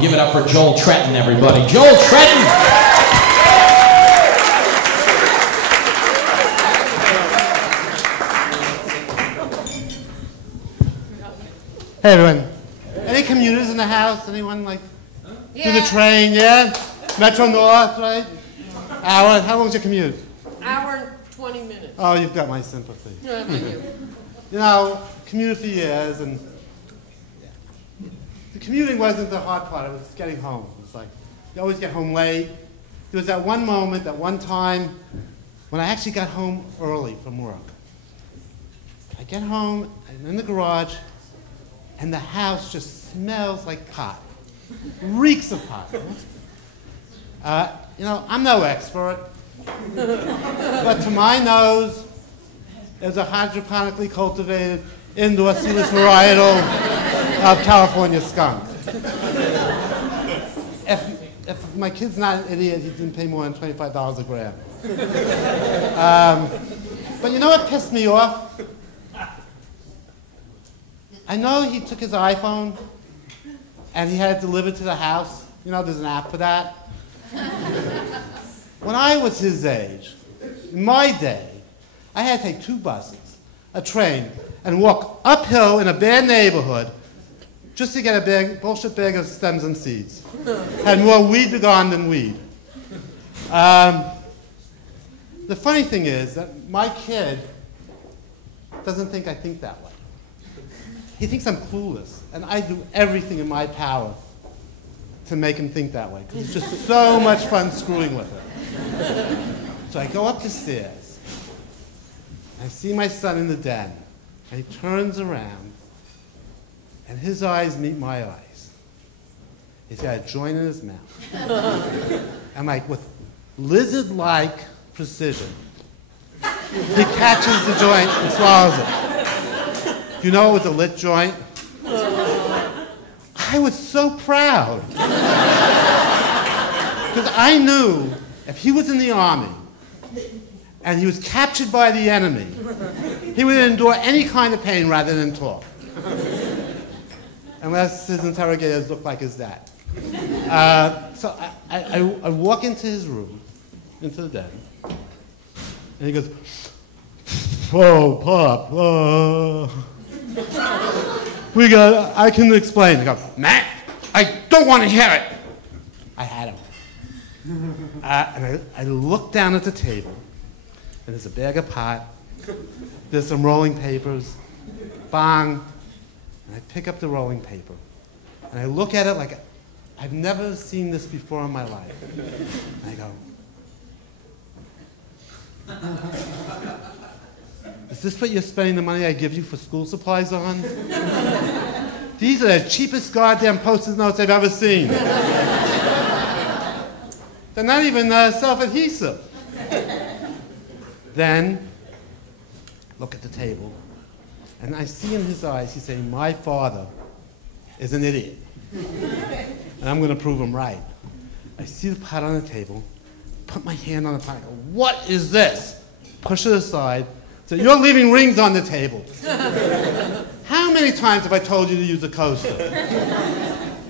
Give it up for Joel Tretin, everybody. Joel Tretin! Hey everyone. Any commuters in the house? Anyone like do the train, yeah? Metro North, right? Hour. How long's your commute? Hour and 20 minutes. Oh, you've got my sympathy. Yeah, thank you. You know, commuted for years, and the commuting wasn't the hard part. It was getting home. It's like you always get home late. There was that one moment, that one time, when I actually got home early from work. I get home, I'm in the garage, and the house just smells like pot. Reeks of pot. You know, I'm no expert, but to my nose, there's a hydroponically cultivated indoor seedless varietal of California skunk. If my kid's not an idiot, he didn't pay more than $25 a gram. But you know what pissed me off? I know he took his iPhone and he had it delivered to the house. You know, there's an app for that. When I was his age, in my day, I had to take 2 buses, a train, and walk uphill in a bad neighborhood just to get a bullshit bag of stems and seeds. Had more weed begone than weed. The funny thing is that my kid doesn't think I think that way. He thinks I'm clueless, and I do everything in my power to make him think that way, because it's just so much fun screwing with it. So I go up the stairs, and I see my son in the den, and he turns around, and his eyes meet my eyes. He's got a joint in his mouth. And like with lizard-like precision, he catches the joint and swallows it. You know it was a lit joint? I was so proud. Because I knew if he was in the army and he was captured by the enemy, he would endure any kind of pain rather than talk. Unless his interrogators looked like his dad. So I walk into his room, into the den, and he goes, "Whoa, Pop, I can explain." I go, "Matt, I don't want to hear it." I had him. And I look down at the table, and there's a bag of pot, there's some rolling papers, bang, and I pick up the rolling paper, and I look at it like I've never seen this before in my life. And I go, "Is this what you're spending the money I give you for school supplies on? These are the cheapest goddamn Post-it notes I've ever seen. They're not even self-adhesive." Then, look at the table, and I see in his eyes, he's saying, "My father is an idiot, and I'm going to prove him right." I see the pot on the table, put my hand on the pot, and go, "What is this?" Push it aside. So, "You're leaving rings on the table." How many times have I told you to use a coaster?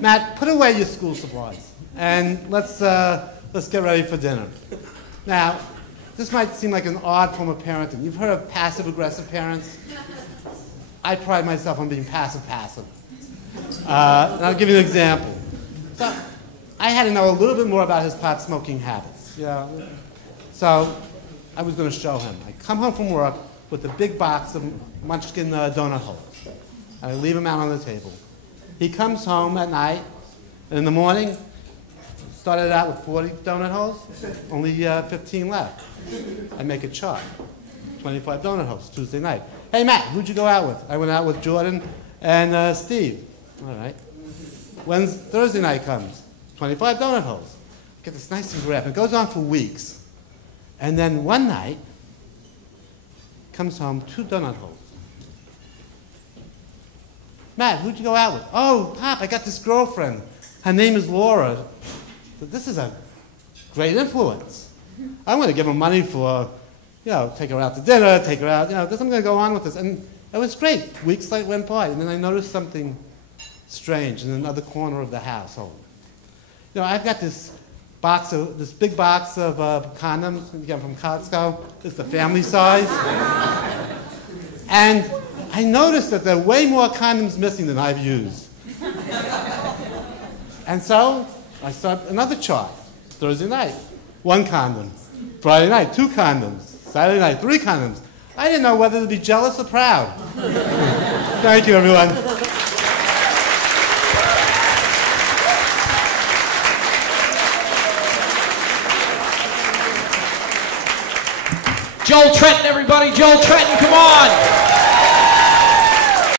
Matt, put away your school supplies, and let's get ready for dinner. Now, this might seem like an odd form of parenting. You've heard of passive-aggressive parents. I pride myself on being passive-passive. And I'll give you an example. So, I had to know a little bit more about his pot-smoking habits. So, I was going to show him. I come home from work with a big box of Munchkin donut holes. I leave them out on the table. He comes home at night, and in the morning, started out with 40 donut holes, only 15 left. I make a chart, 25 donut holes, Tuesday night. "Hey, Matt, who'd you go out with?" "I went out with Jordan and Steve." "All right." Thursday night comes, 25 donut holes. Get this nice and graph. It goes on for weeks. And then one night, comes home, 2 donut holes. "Matt, who'd you go out with?" "Oh, Pop, I got this girlfriend. Her name is Laura. But this is a great influence. I'm going to give her money for, take her out to dinner, take her out, because I'm going to go on with this." And it was great. Weeks went by, and then I noticed something strange in another corner of the household. You know, I've got this big box of condoms you get from Costco. It's the family size. And I noticed that there are way more condoms missing than I've used. And so I start another chart. Thursday night, 1 condom. Friday night, 2 condoms. Saturday night, 3 condoms. I didn't know whether to be jealous or proud. Thank you, everyone. Joel Tretin, everybody. Joel Tretin, come on.